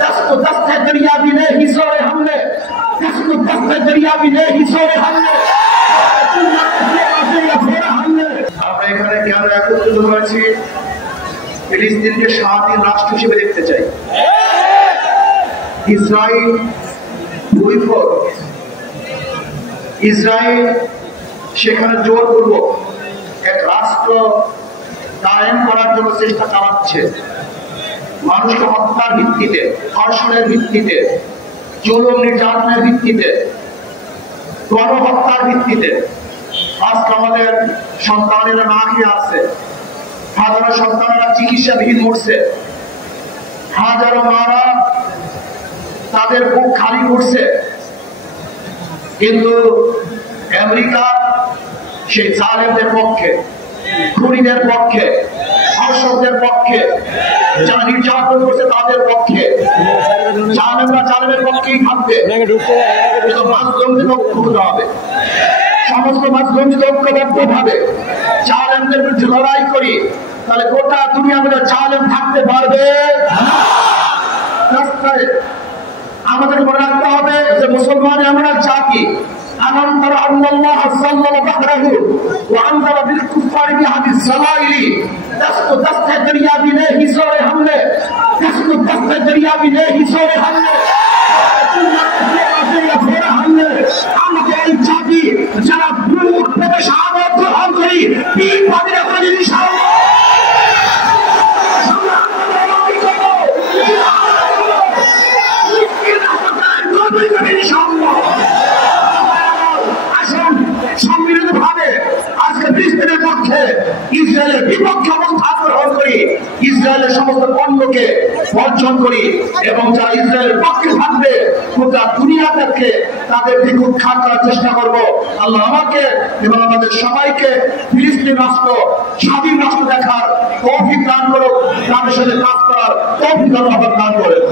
दस्त दस्त है दरिया भी नहीं हिसोरे हमने, दस्त दस्त है दरिया भी नहीं हिसोरे हमने। আমরা এখানে কেন একত্রিত হয়েছি? ফিলিস্তিনকে স্বাধীন রাষ্ট্র হিসেবে দেখতে চাই। ইসরায়েল বৈফল, ইসরায়েল সেখানে জোরপূর্বক এক রাষ্ট্র কায়েম করার জন্য চেষ্টা চালাচ্ছে। মানুষকে হত্যার ভিত্তিতে, ধর্ষণের ভিত্তিতে, জুলুম নির্যাতনের ভিত্তিতে, গণহত্যার ভিত্তিতে আজকে আমাদের সন্তানেরা না খেয়ে আছে, হাজারো সন্তানেরা চিকিৎসাবিহীন মরছে, হাজারো মারা তাদের বুক খালি করছে। কিন্তু আমেরিকা সেই জালেমদের পক্ষে, খুনিদের পক্ষে, ধর্ষকদের পক্ষে, যারা নির্যাতন করছে তাদের পক্ষে, জালেমরা জালেমের পক্ষেই থাকবে। কিন্তু মাজলুমদের ঐক্য হতে হবে, সমস্ত মাজলুমদের ঐক্যবদ্ধ ভাবে জালেমদের বিরুদ্ধে লড়াই করি, তাহলে গোটা দুনিয়া মধ্যে জালেম থাকতে পারবে। রাস্তায় আমাদের মনে রাখতে হবে যে মুসলমান এমন এক জাতি, ألم تر أن الله سلل بحره وأنزل بالكفار بهذه السلائل دست دست دریا بھی نہیں ہسوڑے ہم نے، دست دست دریا بھی نہیں ہسوڑے ہم نے، আমাকে এই জাতি যারা বুক পেতে শাহাদাত গ্রহণ করি পীর পাদের করে ইনশাআল্লাহ সম্মিলিত ভাবে আজকে ফিলিস্তিনের পক্ষে, ইসরায়েলের বিপক্ষে অবস্থান গ্রহণ করি, ইসরায়েলের সমস্ত পণ্যকে বর্জন করি এবং যারা ইসরায়েলের পক্ষে থাকবে গোটা দুনিয়াকে তাদেরকে উৎখাত করার চেষ্টা করব। আল্লাহ আমাকে এবং আমাদের সবাইকে ফিলিস্তিন রাষ্ট্র স্বাধীন রাষ্ট্র দেখার তৌফিক দান করুক, তাদের সাথে কাজ করার তৌফিক দান করেন।